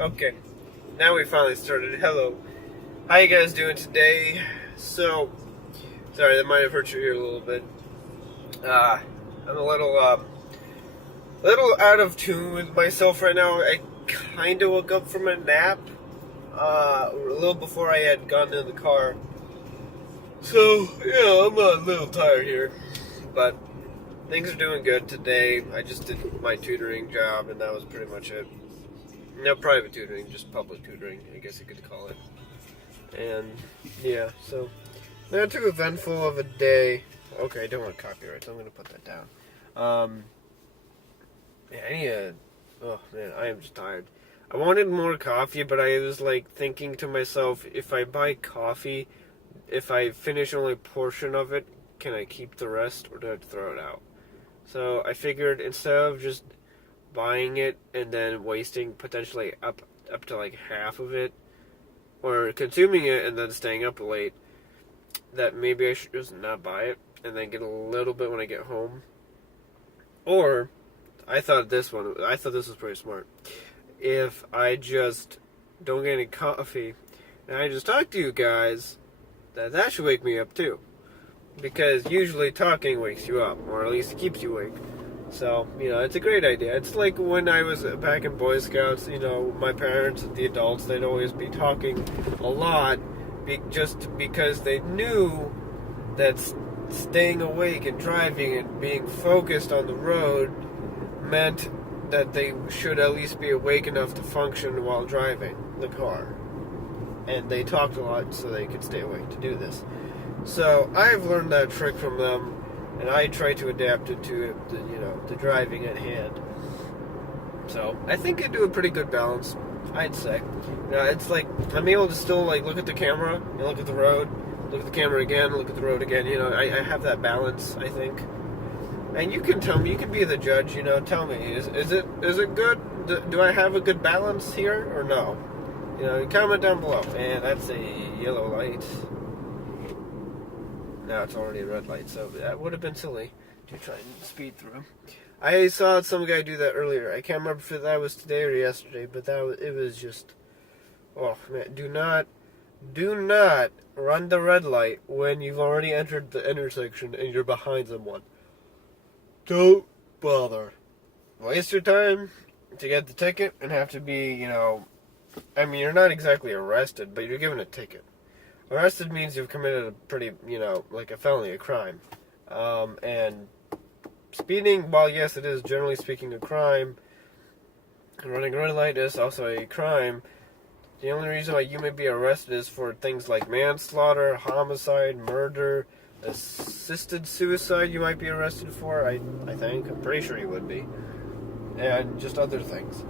Okay, now we finally started. Hello. How you guys doing today? So, sorry, that might have hurt your ear a little bit. I'm a little out of tune with myself right now. I kind of woke up from a nap, a little before I had gotten in the car. So, yeah, I'm a little tired here, but things are doing good today. I just did my tutoring job, and that was pretty much it. No private tutoring, just public tutoring, I guess you could call it. And, yeah, so, not too eventful of a day. Okay, I don't want copyright, so I'm going to put that down. Oh man, I am just tired. I wanted more coffee, but I was, thinking to myself, if I buy coffee, if I finish only a portion of it, can I keep the rest, or do I have to throw it out? So, I figured, instead of just buying it and then wasting potentially up to half of it, or consuming it and then staying up late, that maybe I should just not buy it and then get a little bit when I get home. Or I thought this was pretty smart. If I just don't get any coffee and I just talk to you guys, that should wake me up too, because usually talking wakes you up, or at least keeps you awake. So, it's a great idea. It's like when I was back in Boy Scouts, my parents, the adults, they'd always be talking a lot just because they knew that staying awake and driving and being focused on the road meant that they should at least be awake enough to function while driving the car. And they talked a lot so they could stay awake to do this. So, I've learned that trick from them, and I try to adapt it to the driving at hand. So I think I do a pretty good balance, I'd say. It's like I'm able to still look at the camera and look at the road, look at the camera again, look at the road again. I have that balance, I think. And you can tell me, you can be the judge. Tell me, is it good? Do I have a good balance here or no? Comment down below. And that's a yellow light. Now it's already a red light, so that would have been silly to try and speed through. I saw some guy do that earlier. I can't remember if that was today or yesterday, but it was just, oh man, do not run the red light when you've already entered the intersection and you're behind someone. Don't bother. Waste your time to get the ticket and have to be, you're not exactly arrested, but you're given a ticket. Arrested means you've committed a pretty, a felony, a crime. And speeding, while yes, it is generally speaking a crime, running a red light is also a crime. The only reason why you may be arrested is for things like manslaughter, homicide, murder, assisted suicide you might be arrested for, I think. I'm pretty sure you would be. And just other things.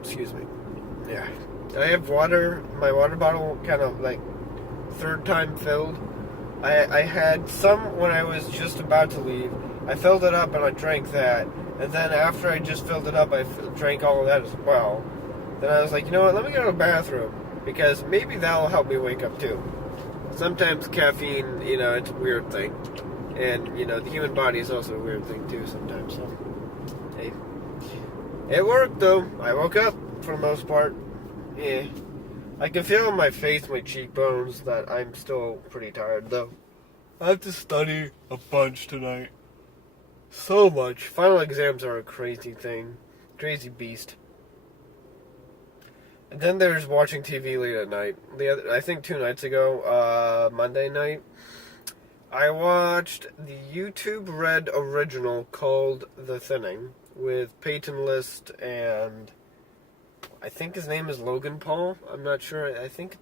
Excuse me. Yeah. I have water, my water bottle kind of third time filled. I had some when I was just about to leave. I filled it up and I drank that. And then after I just filled it up, I drank all of that as well. Then I was like, you know what, let me go to the bathroom, because maybe that'll help me wake up too. Sometimes caffeine, it's a weird thing. And, the human body is also a weird thing too sometimes. So, hey. It worked though. I woke up for the most part. Yeah, I can feel on my face, my cheekbones, that I'm still pretty tired, though. I have to study a bunch tonight. So much. Final exams are a crazy thing. Crazy beast. And then there's watching TV late at night. I think 2 nights ago, Monday night, I watched the YouTube Red original called The Thinning with Peyton List and I think his name is Logan Paul. I'm not sure. I think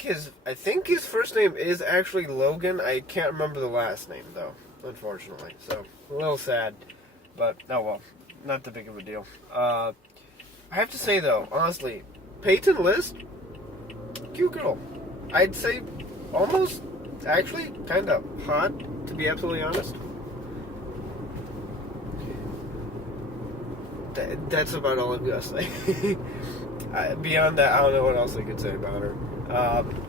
his first name is actually Logan. I can't remember the last name though, unfortunately. So a little sad, but oh well, not that big of a deal. I have to say though, honestly, Peyton List, cute girl. I'd say almost, actually, kind of hot, to be absolutely honest. That's about all I'm gonna say. Beyond that, I don't know what else I could say about her.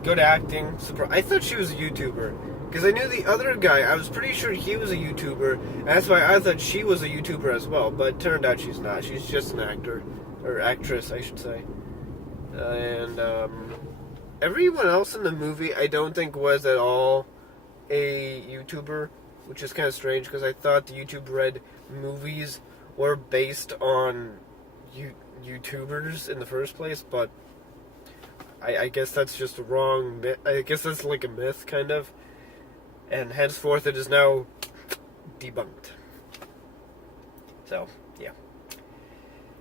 Good acting. I thought she was a YouTuber, Because I knew the other guy, I was pretty sure he was a YouTuber, and that's why I thought she was a YouTuber as well, but it turned out she's not. She's just an actor, or actress, I should say. And everyone else in the movie, I don't think was at all a YouTuber, which is kind of strange, because I thought the YouTube Red movies were based on YouTubers in the first place, but I guess that's just a wrong myth. I guess that's like a myth, kind of. And henceforth, it is now debunked. So, yeah.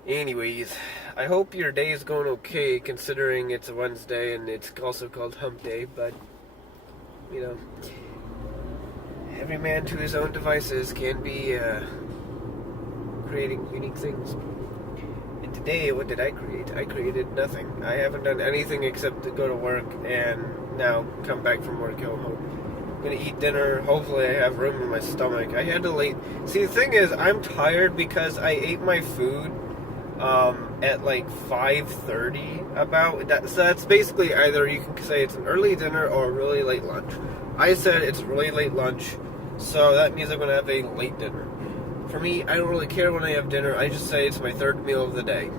Anyways, I hope your day is going okay, considering it's a Wednesday and it's also called Hump Day, but, you know, every man to his own devices can be creating unique things. And today, what did I create? I created nothing. I haven't done anything except to go to work and now come back from work, go home. I'm gonna eat dinner. Hopefully I have room in my stomach. I had to see, the thing is, I'm tired because I ate my food at like 5:30 about that. So that's basically either you can say it's an early dinner or a really late lunch. I said it's really late lunch, so that means I'm gonna have a late dinner. For me, I don't really care when I have dinner. I just say it's my third meal of the day.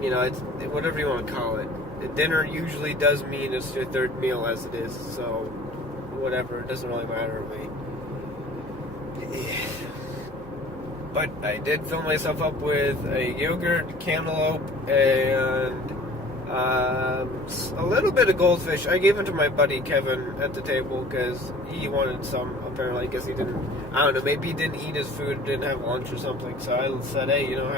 You know, it's whatever you want to call it. Dinner usually does mean it's your third meal as it is, so whatever, it doesn't really matter to me. But I did fill myself up with a yogurt, cantaloupe, and a little bit of goldfish. I gave it to my buddy Kevin at the table because he wanted some, apparently, because he didn't, I don't know, maybe he didn't eat his food, didn't have lunch or something, so I said, hey, you know,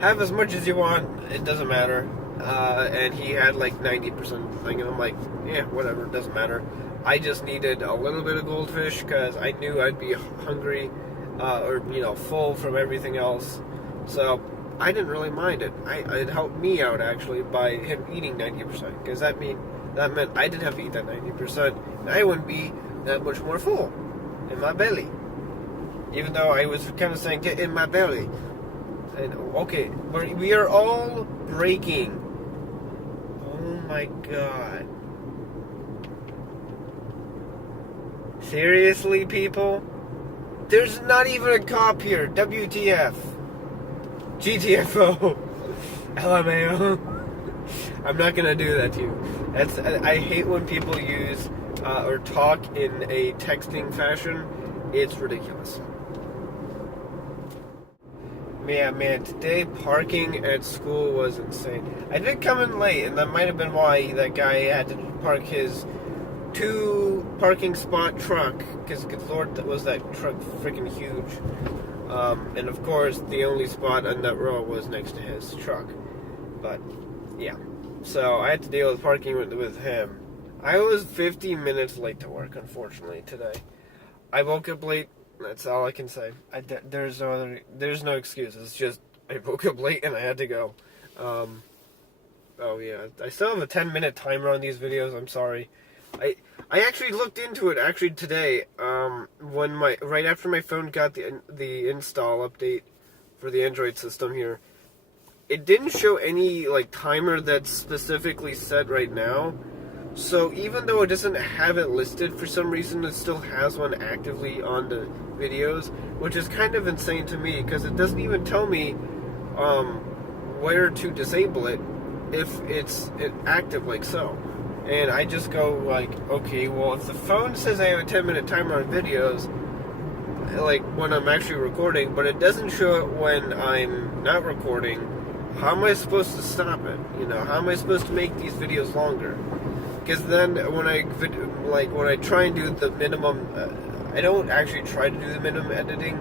have as much as you want, it doesn't matter. And he had like 90% of the thing, and I'm like, yeah, whatever, it doesn't matter. I just needed a little bit of goldfish because I knew I'd be hungry, or, you know, full from everything else. So I didn't really mind it. It helped me out, actually, by him eating 90%, because that meant I didn't have to eat that 90%, and I wouldn't be that much more full in my belly. Even though I was kind of saying, get in my belly. And, okay, we are all breaking. Oh my god. Seriously, people? There's not even a cop here. WTF. GTFO. LMAO. I'm not gonna do that to you. I hate when people use or talk in a texting fashion. It's ridiculous. Yeah, man, today parking at school was insane. I did come in late, and that might have been why that guy had to park his 2 parking spot truck, because good lord, was that truck freaking huge. And of course, the only spot on that row was next to his truck. But, yeah. So, I had to deal with parking with him. I was 15 minutes late to work, unfortunately, today. I woke up late. That's all I can say. There's no excuse. It's just I woke up late and I had to go. Oh yeah, I still have a 10-minute timer on these videos. I'm sorry. I actually looked into it today. When right after my phone got the install update for the Android system here, it didn't show any like timer that's specifically set right now. So even though it doesn't have it listed, for some reason it still has one actively on the videos, which is kind of insane to me because it doesn't even tell me where to disable it if it's active like so. And I just go like, okay, well if the phone says I have a 10-minute timer on videos, like when I'm actually recording, but it doesn't show it when I'm not recording, how am I supposed to stop it? You know, how am I supposed to make these videos longer? Because then when I try and do the minimum, I don't actually try to do the minimum editing.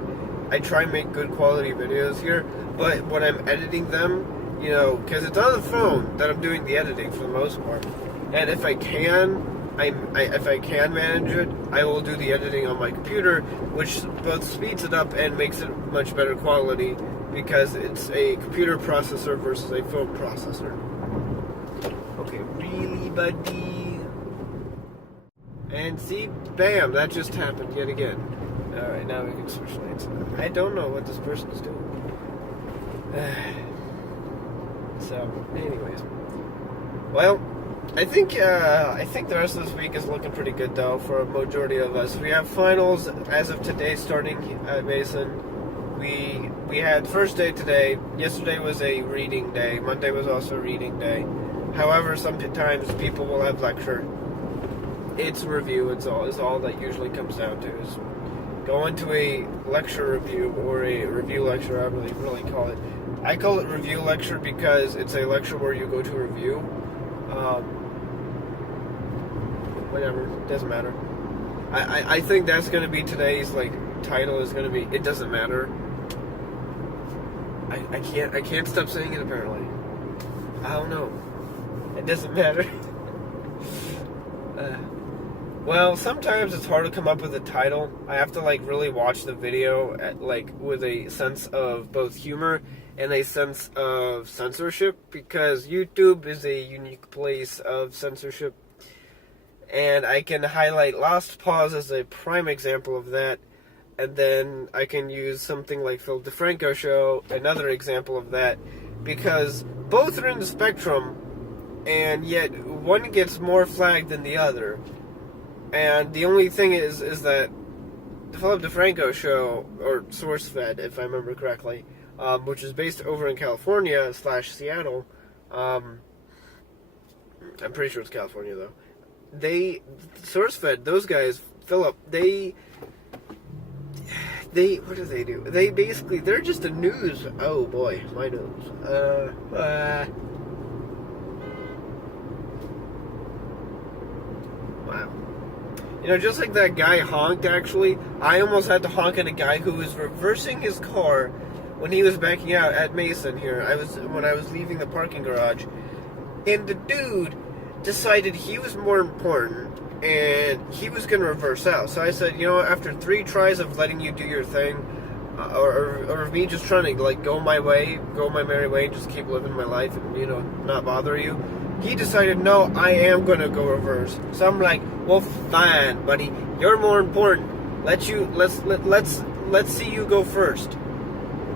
I try and make good quality videos here, but when I'm editing them, you know, because it's on the phone that I'm doing the editing for the most part. And if I can, if I can manage it, I will do the editing on my computer, which both speeds it up and makes it much better quality because it's a computer processor versus a phone processor. Okay, really, buddy? And see, bam, that just happened yet again. Alright, now we can switch lanes. I don't know what this person is doing. So, anyways. Well, I think the rest of this week is looking pretty good though for a majority of us. We have finals as of today starting at Mason. We had first day today. Yesterday was a reading day. Monday was also a reading day. However, sometimes people will have lecture. It's review. It's all that usually comes down to is going to a lecture review or a review lecture. I really call it. I call it review lecture because it's a lecture where you go to review. Whatever, doesn't matter. I think that's going to be today's title is going to be it doesn't matter. I can't stop saying it apparently. I don't know. It doesn't matter. Well, sometimes it's hard to come up with a title. I have to really watch the video with a sense of both humor and a sense of censorship because YouTube is a unique place of censorship. And I can highlight Lost Pause as a prime example of that. And then I can use something like Phil DeFranco Show, another example of that. Because both are in the spectrum, and yet one gets more flagged than the other. And the only thing is that the Philip DeFranco Show, or SourceFed, if I remember correctly, which is based over in California / Seattle. I'm pretty sure it's California, though. SourceFed, those guys, Philip, they what do they do? They're just a news. Oh boy, my nose. Wow. Just like that guy honked, actually, I almost had to honk at a guy who was reversing his car when he was backing out at Mason here. When I was leaving the parking garage, and the dude decided he was more important and he was going to reverse out. So I said, after 3 tries of letting you do your thing, or me just trying to go my merry way, just keep living my life and not bother you, he decided, no, I am going to go reverse. So I'm like, well, fine, buddy, you're more important. Let's see you go first.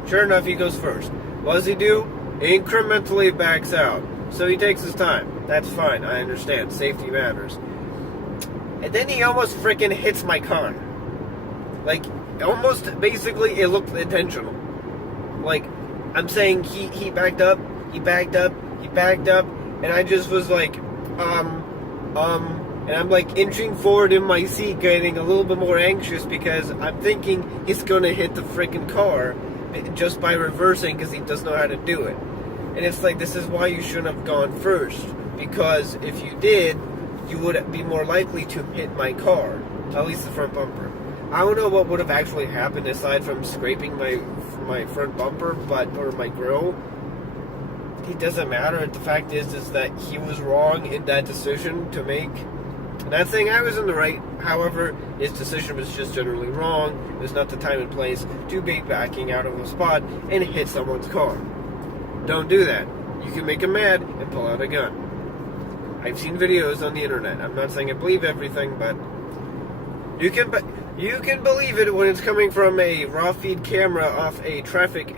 Sure enough, he goes first. What does he do? Incrementally backs out. So he takes his time. That's fine. I understand. Safety matters. And then he almost freaking hits my car. Almost, basically, it looked intentional. I'm saying he backed up, and I just was and I'm inching forward in my seat, getting a little bit more anxious because I'm thinking he's going to hit the freaking car just by reversing because he doesn't know how to do it. And it's this is why you shouldn't have gone first, because if you did, you would be more likely to hit my car, at least the front bumper. I don't know what would have actually happened aside from scraping my front bumper, or my grill. It doesn't matter. The fact is that he was wrong in that decision to make. Not saying I was in the right, however, his decision was just generally wrong. It was not the time and place to be backing out of a spot and hit someone's car. Don't do that. You can make him mad and pull out a gun. I've seen videos on the internet. I'm not saying I believe everything, but you can believe it when it's coming from a raw feed camera off a traffic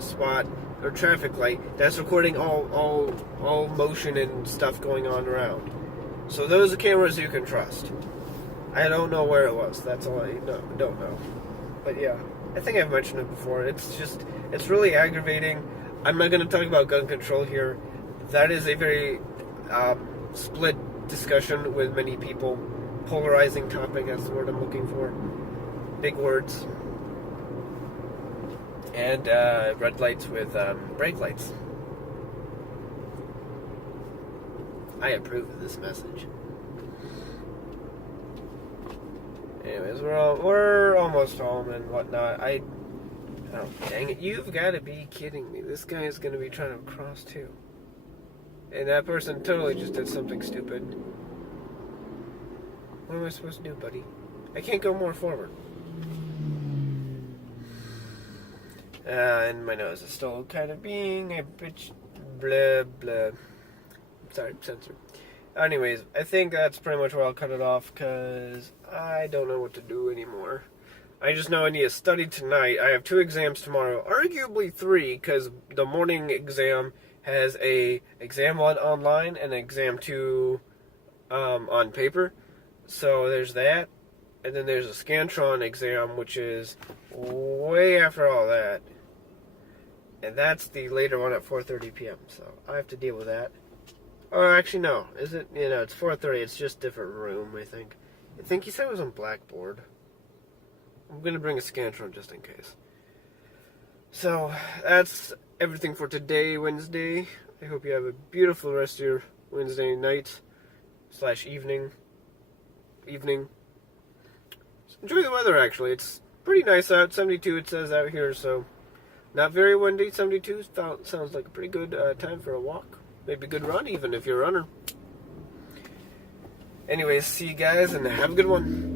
spot or traffic light that's recording all motion and stuff going on around. So those are cameras you can trust. I don't know where it was. That's all I don't know. But yeah, I think I've mentioned it before. It's really aggravating. I'm not going to talk about gun control here. That is a very split discussion with many people. Polarizing topic, that's the word I'm looking for. Big words. And red lights with brake lights. I approve of this message. Anyways, we're almost home and whatnot. Oh, dang it. You've got to be kidding me. This guy is going to be trying to cross too. And that person totally just did something stupid. What am I supposed to do, buddy? I can't go more forward. And my nose is still kind of being a bitch. Blah, blah. Sorry, censored. Anyways, I think that's pretty much where I'll cut it off, because I don't know what to do anymore. I just know I need to study tonight. I have 2 exams tomorrow, arguably 3, because the morning exam has a exam 1 online and exam 2 on paper. So there's that. And then there's a Scantron exam, which is way after all that. And that's the later one at 4:30 p.m. So I have to deal with that. Or actually, no. Is it? It's 4:30. It's just different room, I think. I think he said it was on Blackboard. I'm going to bring a Scantron just in case. So that's everything for today, Wednesday. I hope you have a beautiful rest of your Wednesday night / evening. Enjoy the weather, actually. It's pretty nice out. 72 it says out here, so not very windy. 72 sounds like a pretty good time for a walk. Maybe a good run, even if you're a runner. Anyways, see you guys, and have a good one.